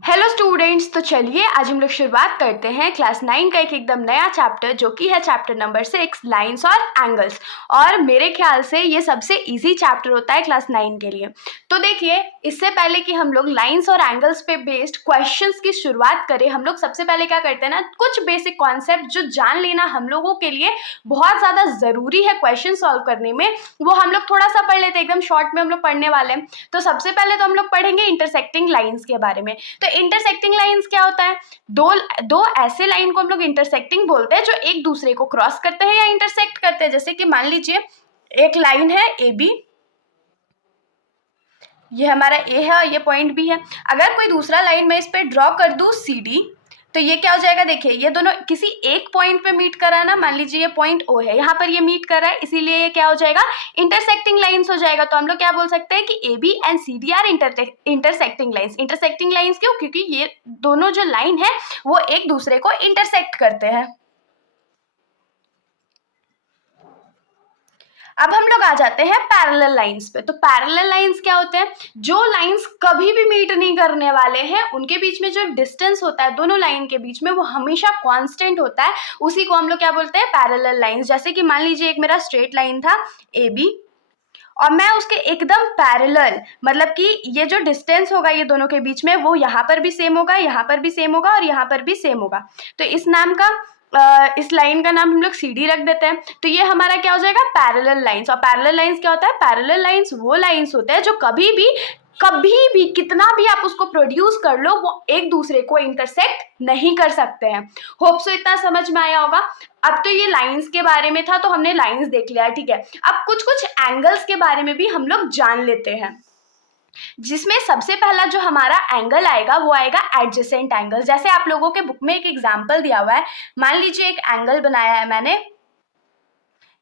Hello students, तो चलिए आज हम लोग शुरुआत करते हैं क्लास 9 का एक एकदम नया चैप्टर जो कि है चैप्टर नंबर 6 लाइंस और एंगल्स। और मेरे ख्याल से ये सबसे इजी चैप्टर होता है क्लास 9 के लिए। तो देखिए, इससे पहले कि हम लोग लाइंस और एंगल्स पे बेस्ड क्वेश्चंस की शुरुआत करें, हम लोग सबसे पहले क्या करते हैं ना, कुछ बेसिक कॉन्सेप्ट जो जान लेना हम लोगों के लिए बहुत ज़्यादा ज़रूरी है क्वेश्चन सॉल्व करने में, वो हम लोग थोड़ा सा पढ़ लेते हैं। एकदम शॉर्ट में हम लोग पढ़ने वाले हैं। तो सबसे पहले तो हम लोग पढ़ेंगे इंटरसेक्टिंग लाइंस के बारे में। तो इंटरसेक्टिंग लाइंस क्या होता है? दो दो ऐसे लाइन को हम लोग इंटरसेक्टिंग बोलते हैं जो एक दूसरे को क्रॉस करते हैं या इंटरसेक्ट करते हैं। जैसे कि मान लीजिए एक लाइन है ए बी, ये हमारा ए है और ये पॉइंट बी है। अगर कोई दूसरा लाइन मैं इस पे ड्रॉ कर दूं सी डी, तो ये क्या हो जाएगा? देखिए, ये दोनों किसी एक पॉइंट पे मीट कर रहा है ना। मान लीजिए ये पॉइंट ओ है, यहाँ पर ये मीट कर रहा है, इसीलिए ये क्या हो जाएगा? इंटरसेक्टिंग लाइंस हो जाएगा। तो हम लोग क्या बोल सकते हैं कि A B and C D are intersecting lines. Intersecting lines क्यों? क्योंकि ये दोनों जो लाइन है वो एक दूसरे को इंटरसेक्ट करते हैं। अब हम लोग आ जाते हैं पैरेलल लाइंस पे। तो पैरेलल लाइंस क्या होते हैं? जो लाइंस कभी भी मीट नहीं करने वाले हैं, उनके बीच में जो डिस्टेंस होता है दोनों लाइन के बीच में, वो हमेशा कांस्टेंट होता है। उसी को हम लोग क्या बोलते हैं? Parallel lines. जैसे कि मान लीजिए एक मेरा स्ट्रेट लाइन था ए बी, और मैं उसके एकदम पैरेलल, मतलब कि ये जो डिस्टेंस होगा ये दोनों के बीच में, वो यहाँ पर भी सेम होगा, यहाँ पर भी सेम होगा और यहाँ पर भी सेम होगा। तो इस नाम का इस लाइन का नाम हम लोग सी डी रख देते हैं। तो ये हमारा क्या हो जाएगा? Parallel lines. और पैरेलल लाइंस क्या होता है? पैरेलल लाइंस वो लाइंस होते हैं जो कभी भी कितना भी आप उसको प्रोड्यूस कर लो, वो एक दूसरे को इंटरसेक्ट नहीं कर सकते हैं। होप सो इतना समझ में आया होगा। अब तो ये लाइंस के बारे में था, तो हमने लाइंस देख लिया, ठीक है। अब कुछ कुछ एंगल्स के बारे में भी हम लोग जान लेते हैं, जिसमें सबसे पहला जो हमारा एंगल आएगा वो आएगा एडजेसेंट एंगल। जैसे आप लोगों के बुक में एक एग्जाम्पल दिया हुआ है। मान लीजिए एक एंगल बनाया है मैंने,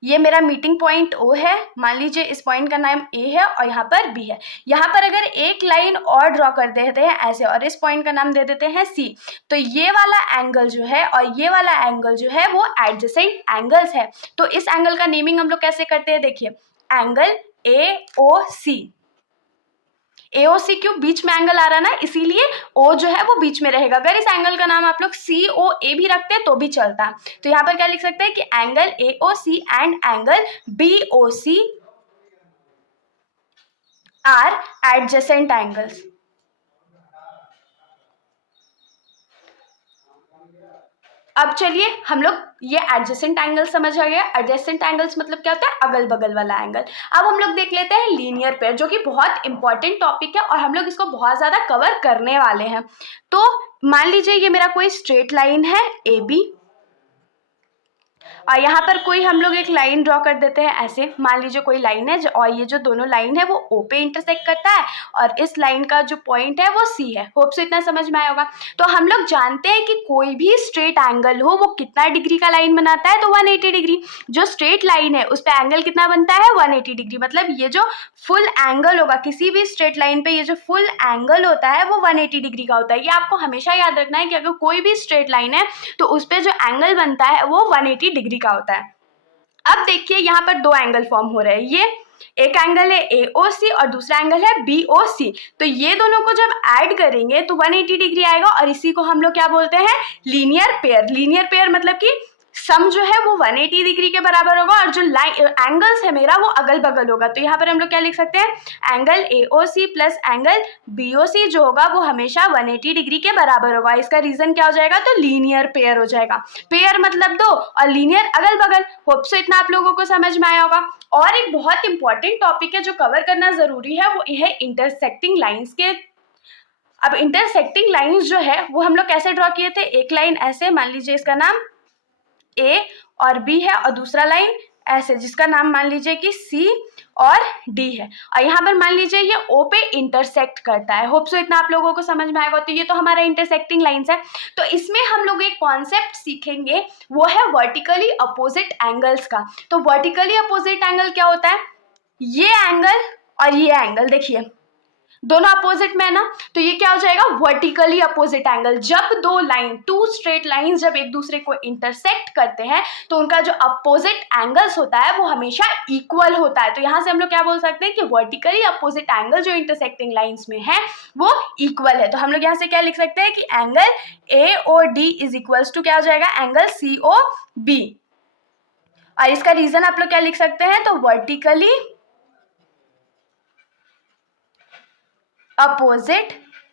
ये मेरा मीटिंग पॉइंट ओ है, मान लीजिए इस पॉइंट का नाम ए है और यहाँ पर बी है। यहाँ पर अगर एक लाइन और ड्रॉ कर देते हैं ऐसे और इस पॉइंट का नाम दे देते हैं सी, तो ये वाला एंगल जो है और ये वाला एंगल जो है वो एडजेसेंट एंगल्स है। तो इस एंगल का नेमिंग हम लोग कैसे करते हैं? देखिए, angle A O C. AOC क्यों? बीच में एंगल आ रहा है ना, इसीलिए ओ जो है वो बीच में रहेगा। अगर इस एंगल का नाम आप लोग सी ओ ए भी रखते हैं तो भी चलता। तो यहाँ पर क्या लिख सकते हैं कि angle A O C and angle B O C are adjacent angles. अब चलिए हम लोग ये एडजेसेंट एंगल समझ आ गया। एडजेसेंट एंगल्स मतलब क्या होता है? अगल बगल वाला एंगल। अब हम लोग देख लेते हैं लीनियर पेयर, जो कि बहुत इंपॉर्टेंट टॉपिक है और हम लोग इसको बहुत ज्यादा कवर करने वाले हैं। तो मान लीजिए ये मेरा कोई स्ट्रेट लाइन है ए बी, और यहाँ पर कोई हम लोग एक लाइन ड्रॉ कर देते हैं ऐसे। मान लीजिए कोई लाइन है और ये जो दोनों लाइन है वो ओ पे इंटरसेक्ट करता है और इस लाइन का जो पॉइंट है वो सी है। होप से इतना समझ में आया होगा। तो हम लोग जानते हैं कि कोई भी स्ट्रेट एंगल हो वो कितना डिग्री का लाइन बनाता है? तो 180 डिग्री। जो स्ट्रेट लाइन है उस पर एंगल कितना बनता है? 180 डिग्री। मतलब ये जो फुल एंगल होगा किसी भी स्ट्रेट लाइन पे, ये जो फुल एंगल होता है वो 180 डिग्री का होता है। ये आपको हमेशा याद रखना है कि अगर कोई भी स्ट्रेट लाइन है तो उस पर जो एंगल बनता है वो 180 डिग्री का होता है। अब देखिए यहाँ पर दो एंगल फॉर्म हो रहे हैं। ये एक एंगल है AOC और दूसरा एंगल है BOC। तो ये दोनों को जब ऐड करेंगे तो 180 डिग्री आएगा और इसी को हम लोग क्या बोलते हैं? Linear pair. लीनियर पेयर मतलब कि सम जो है वो 180 डिग्री के बराबर होगा और जो एंगल्स है मेरा वो अगल बगल होगा। तो यहाँ पर हम लोग क्या लिख सकते हैं? Angle AOC plus angle BOC जो होगा वो हमेशा 180 डिग्री के बराबर होगा। इसका रीजन क्या हो जाएगा? तो लीनियर पेयर हो जाएगा। पेयर मतलब दो और लीनियर अगल बगल। होप सो इतना आप लोगों को समझ में आया होगा। और एक बहुत इंपॉर्टेंट टॉपिक है जो कवर करना जरूरी है, वो है इंटरसेक्टिंग लाइंस के। अब इंटरसेक्टिंग लाइंस जो है वो हम लोग कैसे ड्रॉ किए थे? एक लाइन ऐसे, मान लीजिए इसका नाम ए और बी है, और दूसरा लाइन ऐसे जिसका नाम मान लीजिए कि सी और डी है, और यहाँ पर मान लीजिए ये ओ पे इंटरसेक्ट करता है। होप सो इतना आप लोगों को समझ में आएगा। तो ये तो हमारा इंटरसेक्टिंग लाइंस है। तो इसमें हम लोग एक कॉन्सेप्ट सीखेंगे, वो है वर्टिकली अपोजिट एंगल्स का। तो वर्टिकली अपोजिट एंगल क्या होता है? ये एंगल और ये एंगल, देखिए दोनों अपोजिट में है ना, तो ये क्या हो जाएगा, वर्टिकली अपोजिट एंगल। जब दो लाइन, टू स्ट्रेट लाइन जब एक दूसरे को इंटरसेक्ट करते हैं तो उनका जो अपोजिट एंगल्स होता है वो हमेशा इक्वल होता है। तो यहाँ से हम लोग क्या बोल सकते हैं कि वर्टिकली अपोजिट एंगल जो इंटरसेक्टिंग लाइंस में है वो इक्वल है। तो हम लोग यहाँ से क्या लिख सकते हैं कि angle A O D is equals to क्या हो जाएगा, एंगल सी ओ बी। और इसका रीजन आप लोग क्या लिख सकते हैं, तो वर्टिकली अपोजिट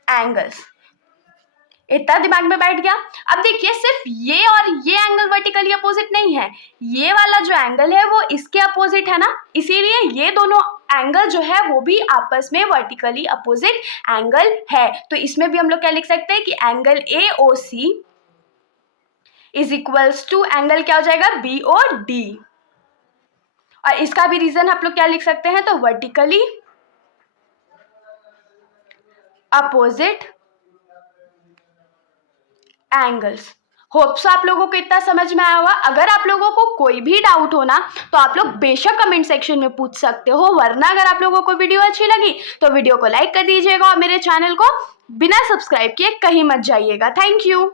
एंगल्स। इतना दिमाग में बैठ गया। अब देखिए सिर्फ ये और ये एंगल वर्टिकली अपोजिट नहीं है, ये वाला जो एंगल है वो इसके अपोजिट है ना, इसीलिए ये दोनों एंगल जो है वो भी आपस में वर्टिकली अपोजिट एंगल है। तो इसमें भी हम लोग क्या लिख सकते हैं कि angle A O C is equals to angle क्या हो जाएगा, बी ओ डी। और इसका भी रीजन आप लोग क्या लिख सकते हैं, तो वर्टिकली अपोजिट एंगल्स। होप्स आप लोगों को इतना समझ में आया होगा। अगर आप लोगों को कोई भी डाउट हो ना तो आप लोग बेशक कमेंट सेक्शन में पूछ सकते हो, वरना अगर आप लोगों को वीडियो अच्छी लगी तो वीडियो को लाइक कर दीजिएगा और मेरे चैनल को बिना सब्सक्राइब किए कहीं मत जाइएगा। Thank you.